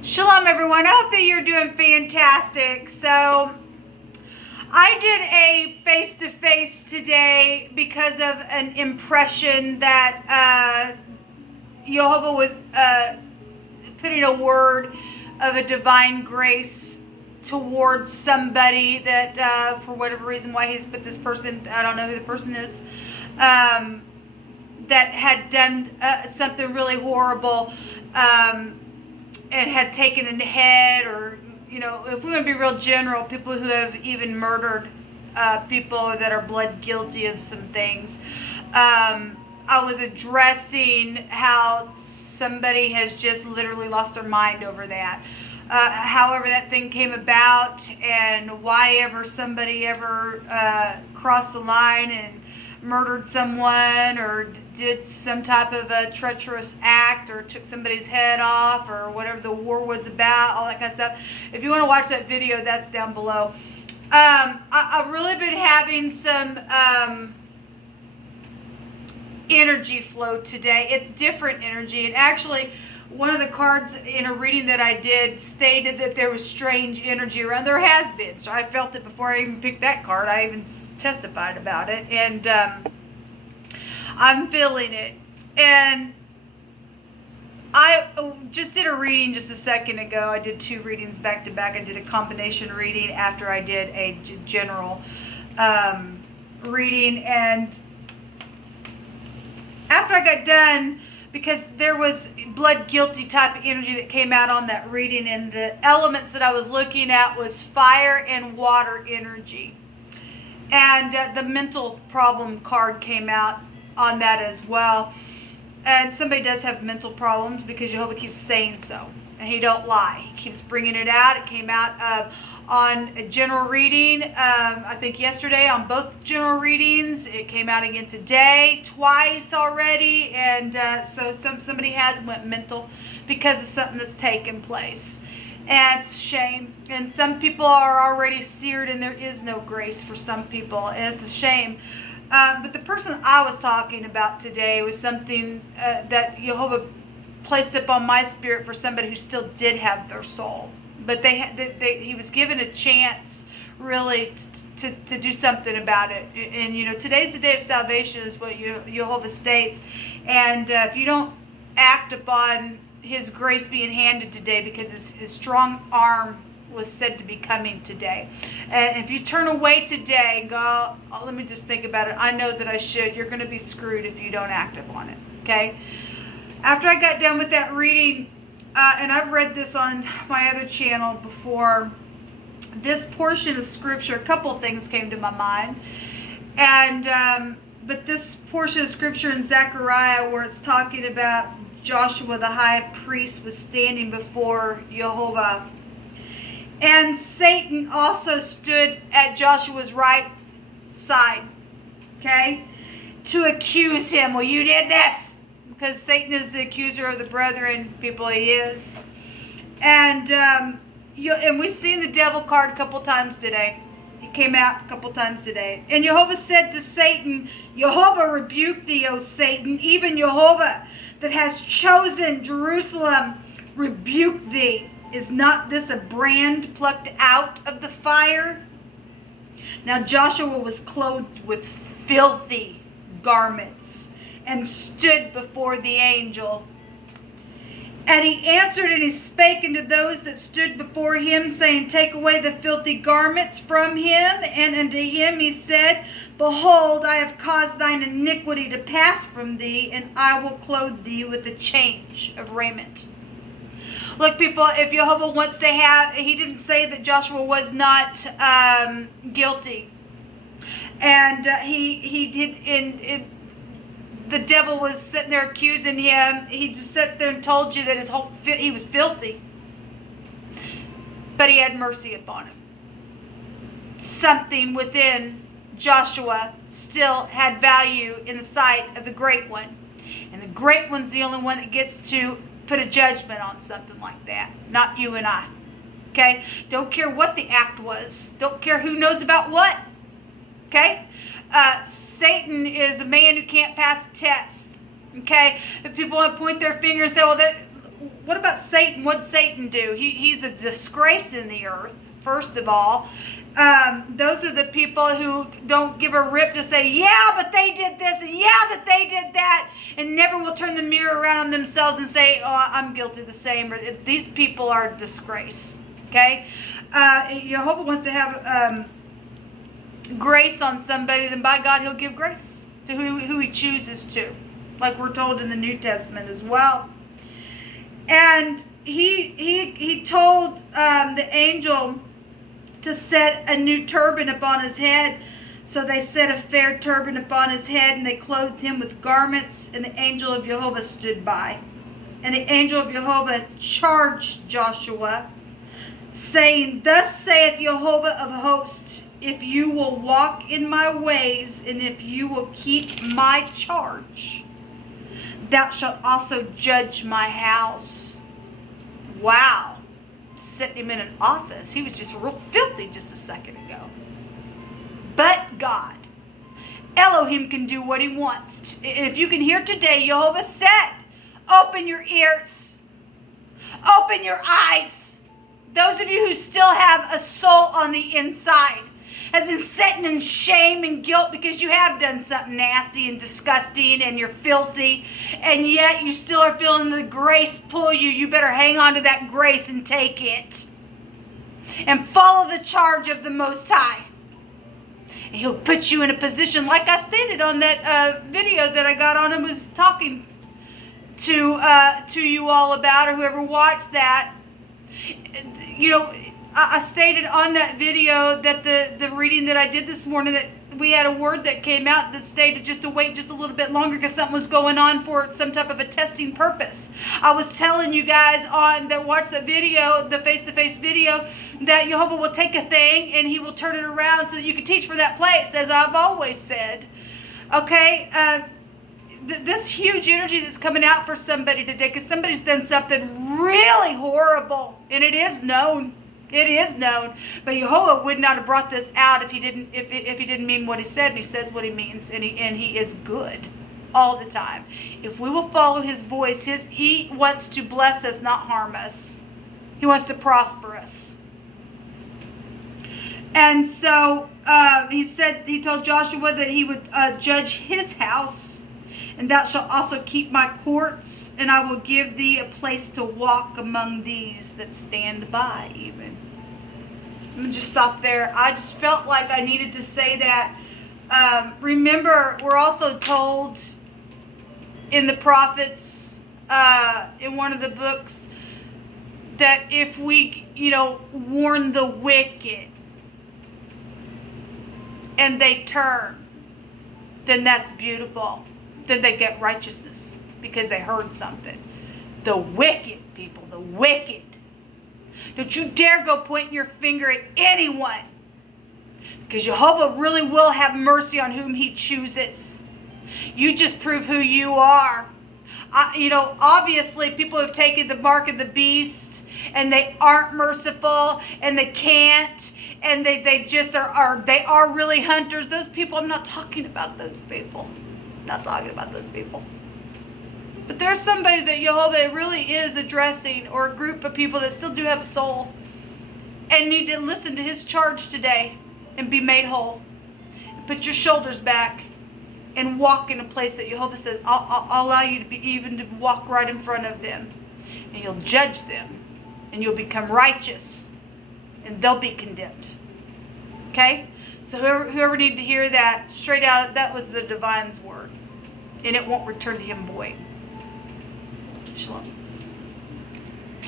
Shalom, everyone. I hope that you're doing fantastic. So, I did a face-to-face today because of an impression that Jehovah was putting a word of a divine grace towards somebody that, for whatever reason, why he's put this person, I don't know who the person is, that had done something really horrible, and had taken a head, or, you know, if we want to be real general, people who have even murdered people that are blood guilty of some things. I was addressing how somebody has just literally lost their mind over that. However that thing came about, and why ever somebody ever crossed the line and murdered someone, or did some type of a treacherous act, or took somebody's head off, or whatever the war was about, all that kind of stuff. If you want to watch that video, that's down below. I've really been having some energy flow today. It's different energy, and actually one of the cards in a reading that I did stated that there was strange energy around. There has been, so I felt it before I even picked that card. I even testified about it, and I'm feeling it. And I just did a reading just a second ago. I did 2 readings back to back. I did a combination reading after I did a general reading, and after I got done, because there was blood guilty type of energy that came out on that reading, and the elements that I was looking at was fire and water energy. And the mental problem card came out on that as well. And somebody does have mental problems, because Jehovah keeps saying so. And he don't lie. He keeps bringing it out. It came out on a general reading, I think yesterday on both general readings. It came out again today, twice already. And so somebody has went mental because of something that's taken place. And it's a shame. And some people are already seared, and there is no grace for some people. And it's a shame. But the person I was talking about today was something that Jehovah placed upon my spirit for somebody who still did have their soul. But he was given a chance, really, to do something about it. And, you know, today's the day of salvation is what Jehovah states. And if you don't act upon his grace being handed today, because his strong arm was said to be coming today. And if you turn away today and go, oh, let me just think about it, I know that I should, you're going to be screwed if you don't act upon it. Okay? After I got done with that reading, and I've read this on my other channel before, this portion of scripture, a couple of things came to my mind. And but this portion of scripture in Zechariah, where it's talking about Joshua the high priest was standing before Jehovah, and Satan also stood at Joshua's right side, okay, to accuse him. Well, you did this. Because Satan is the accuser of the brethren, people, he is. And we've seen the devil card a couple times today. He came out a couple times today. And Jehovah said to Satan, Jehovah rebuke thee, O Satan, even Jehovah that has chosen Jerusalem, rebuke thee. Is not this a brand plucked out of the fire? Now Joshua was clothed with filthy garments, and stood before the angel. And he answered and he spake unto those that stood before him, saying, take away the filthy garments from him. And unto him he said, behold, I have caused thine iniquity to pass from thee, and I will clothe thee with a change of raiment. Look, people, if Jehovah wants to have, he didn't say that Joshua was not guilty. And he did, the devil was sitting there accusing him. He just sat there and told you that he was filthy. But he had mercy upon him. Something within Joshua still had value in the sight of the Great One. And the Great One's the only one that gets to put a judgment on something like that. Not you and I. Okay? Don't care what the act was. Don't care who knows about what. Okay? Satan is a man who can't pass a test. Okay? If people want to point their finger and say, well, What about Satan? What'd Satan do? He's a disgrace in the earth, first of all. Those are the people who don't give a rip to say, yeah, but they did this, and yeah, that they did that, and never will turn the mirror around on themselves and say, oh, I'm guilty the same. Or, these people are a disgrace, okay? Jehovah wants to have grace on somebody, then by God, he'll give grace to who he chooses to, like we're told in the New Testament as well. And he told the angel to set a new turban upon his head. So they set a fair turban upon his head, and they clothed him with garments, and the angel of Jehovah stood by. And the angel of Jehovah charged Joshua, saying, thus saith Jehovah of hosts, if you will walk in my ways, and if you will keep my charge, thou shalt also judge my house. Wow. Setting him in an office. He was just real filthy just a second ago. But God, Elohim, can do what he wants. And if you can hear today, Jehovah said, open your ears. Open your eyes. Those of you who still have a soul on the inside has been sitting in shame and guilt because you have done something nasty and disgusting and you're filthy, and yet you still are feeling the grace pull you. You better hang on to that grace and take it. And follow the charge of the Most High. And he'll put you in a position, like I stated on that video that I got on and was talking to you all about, or whoever watched that. You know, I stated on that video that the reading that I did this morning, that we had a word that came out that stated just to wait just a little bit longer because something was going on for some type of a testing purpose. I was telling you guys on that watched the video, the face-to-face video, that Jehovah will take a thing and he will turn it around so that you can teach for that place, as I've always said. Okay? This huge energy that's coming out for somebody today, because somebody's done something really horrible, and it is known. It is known, but Jehovah would not have brought this out if he didn't mean what he said. And he says what he means, and he is good all the time. If we will follow his voice, he wants to bless us, not harm us. He wants to prosper us. And so he told Joshua that he would judge his house. And thou shalt also keep my courts, and I will give thee a place to walk among these that stand by even. Let me just stop there. I just felt like I needed to say that. Remember, we're also told in the prophets, in one of the books, that if we, warn the wicked and they turn, then that's beautiful. Then they get righteousness because they heard something. The wicked people, the wicked. Don't you dare go pointing your finger at anyone, because Jehovah really will have mercy on whom he chooses. You just prove who you are. Obviously people have taken the mark of the beast and they aren't merciful and they can't, and they just are really hunters. Those people, I'm not talking about those people. Not talking about those people. But there's somebody that Jehovah really is addressing, or a group of people that still do have a soul and need to listen to his charge today and be made whole. Put your shoulders back and walk in a place that Jehovah says, I'll allow you to walk right in front of them. And you'll judge them. And you'll become righteous. And they'll be condemned. Okay? So whoever needed to hear that, straight out, that was the divine's word. And it won't return to him void. Shalom.